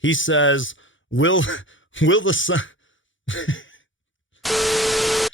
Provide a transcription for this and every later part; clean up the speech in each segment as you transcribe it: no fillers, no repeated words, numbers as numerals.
He says, will the Sun...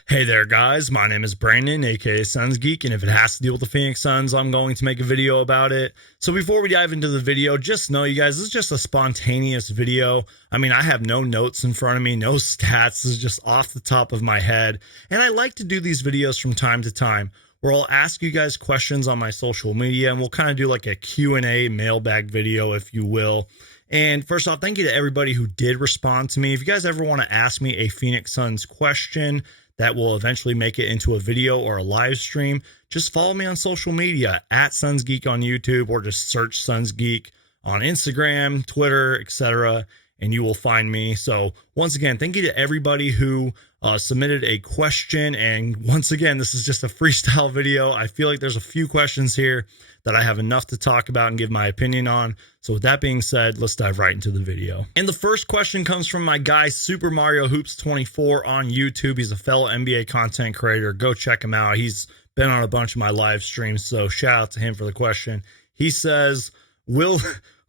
Hey there, guys. My name is Brandon, aka Suns Geek, and if it has to deal with the Phoenix Suns, I'm going to make a video about it. So before we dive into the video, just know, you guys, this is just a spontaneous video. I mean, I have no notes in front of me, no stats. This is just off the top of my head. And I like to do these videos from time to time where I'll ask you guys questions on my social media, and we'll kind of do like a Q&A mailbag video, if you will. And first off, thank you to everybody who did respond to me. If you guys ever want to ask me a Phoenix Suns question that will eventually make it into a video or a live stream, just follow me on social media at Suns Geek on YouTube, or just search Suns Geek on Instagram, Twitter, etc., and you will find me. So once again, thank you to everybody who submitted a question. And once again, this is just a freestyle video. I feel like there's a few questions here that I have enough to talk about and give my opinion on. So with that being said, let's dive right into the video. And the first question comes from my guy, Super Mario Hoops 24 on YouTube. He's a fellow NBA content creator. Go check him out. He's been on a bunch of my live streams, so shout out to him for the question. He says, will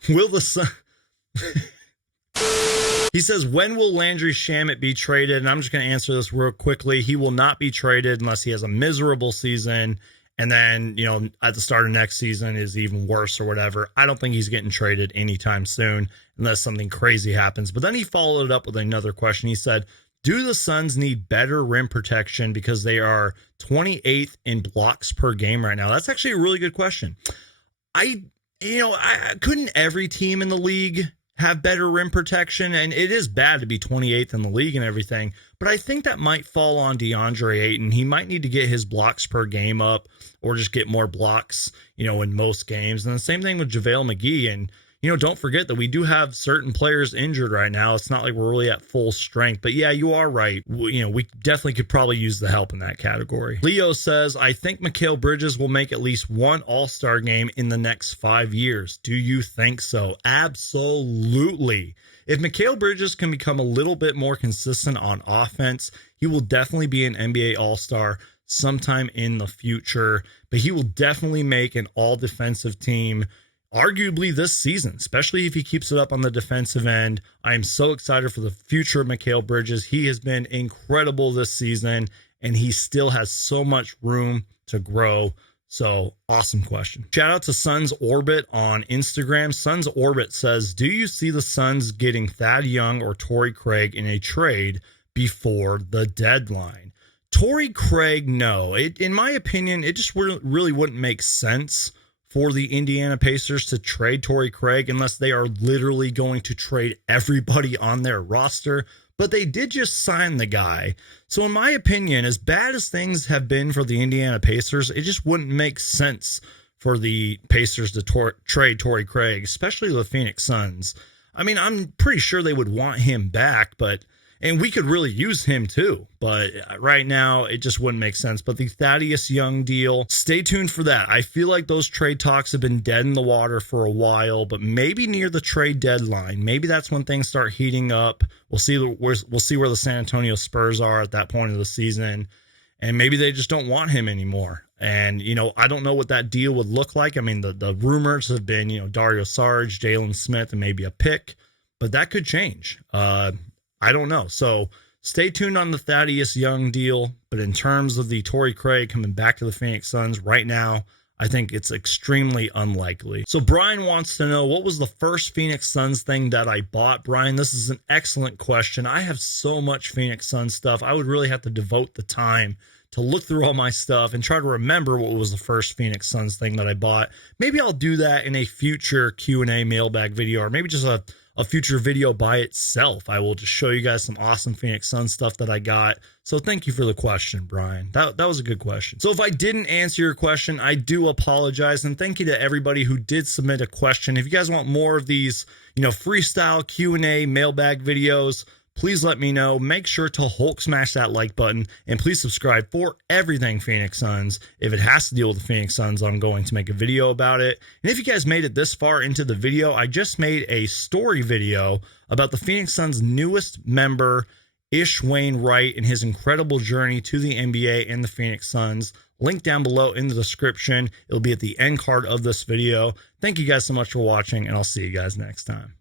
the Sun... He says, when will Landry Shamet be traded? And I'm just going to answer this real quickly. He will not be traded unless he has a miserable season. And then, you know, at the start of next season is even worse or whatever. I don't think he's getting traded anytime soon unless something crazy happens. But then he followed it up with another question. He said, do the Suns need better rim protection because they are 28th in blocks per game right now? That's actually a really good question. Couldn't every team in the league have better rim protection? And it is bad to be 28th in the league and everything, but I think that might fall on DeAndre Ayton. He might need to get his blocks per game up, or just get more blocks, in most games. And the same thing with JaVale McGee. And, don't forget that we do have certain players injured right now. It's not like we're really at full strength, but yeah, you are right. We definitely could probably use the help in that category. Leo says, I think Mikal Bridges will make at least one All-Star game in the next 5 years. Do you think so? Absolutely. If Mikal Bridges can become a little bit more consistent on offense, he will definitely be an NBA All-Star sometime in the future, but he will definitely make an all-defensive team arguably this season, especially if he keeps it up on the defensive end. I am so excited for the future of Mikal Bridges. He has been incredible this season, and he still has so much room to grow. So awesome question. Shout out to Suns Orbit on Instagram. Suns Orbit says, do you see the Suns getting Thad Young or Torrey Craig in a trade before the deadline? Torrey Craig, no. In my opinion, it just really wouldn't make sense for the Indiana Pacers to trade Torrey Craig unless they are literally going to trade everybody on their roster. But they did just sign the guy. So in my opinion, as bad as things have been for the Indiana Pacers, it just wouldn't make sense for the Pacers to trade Torrey Craig, especially the Phoenix Suns. I mean, I'm pretty sure they would want him back, and we could really use him too. But right now, it just wouldn't make sense. But the Thaddeus Young deal, stay tuned for that. I feel like those trade talks have been dead in the water for a while, but maybe near the trade deadline, maybe that's when things start heating up. We'll see where the San Antonio Spurs are at that point of the season, and maybe they just don't want him anymore. And, I don't know what that deal would look like. I mean, the rumors have been, Dario Saric, Jalen Smith, and maybe a pick, but that could change. I don't know. So stay tuned on the Thaddeus Young deal. But in terms of the Torrey Craig coming back to the Phoenix Suns right now, I think it's extremely unlikely. So Brian wants to know, what was the first Phoenix Suns thing that I bought? Brian, this is an excellent question. I have so much Phoenix Suns stuff. I would really have to devote the time to look through all my stuff and try to remember what was the first Phoenix Suns thing that I bought. Maybe I'll do that in a future Q&A mailbag video, or maybe just a future video by itself. I will just show you guys some awesome Phoenix Suns stuff that I got. So thank you for the question, Brian. That was a good question. So if I didn't answer your question, I do apologize. And thank you to everybody who did submit a question. If you guys want more of these, freestyle Q&A mailbag videos, please let me know. Make sure to Hulk smash that like button, and please subscribe for everything Phoenix Suns. If it has to deal with the Phoenix Suns, I'm going to make a video about it. And if you guys made it this far into the video, I just made a story video about the Phoenix Suns' newest member, Ish Wainwright, and his incredible journey to the NBA and the Phoenix Suns. Link down below in the description. It'll be at the end card of this video. Thank you guys so much for watching, and I'll see you guys next time.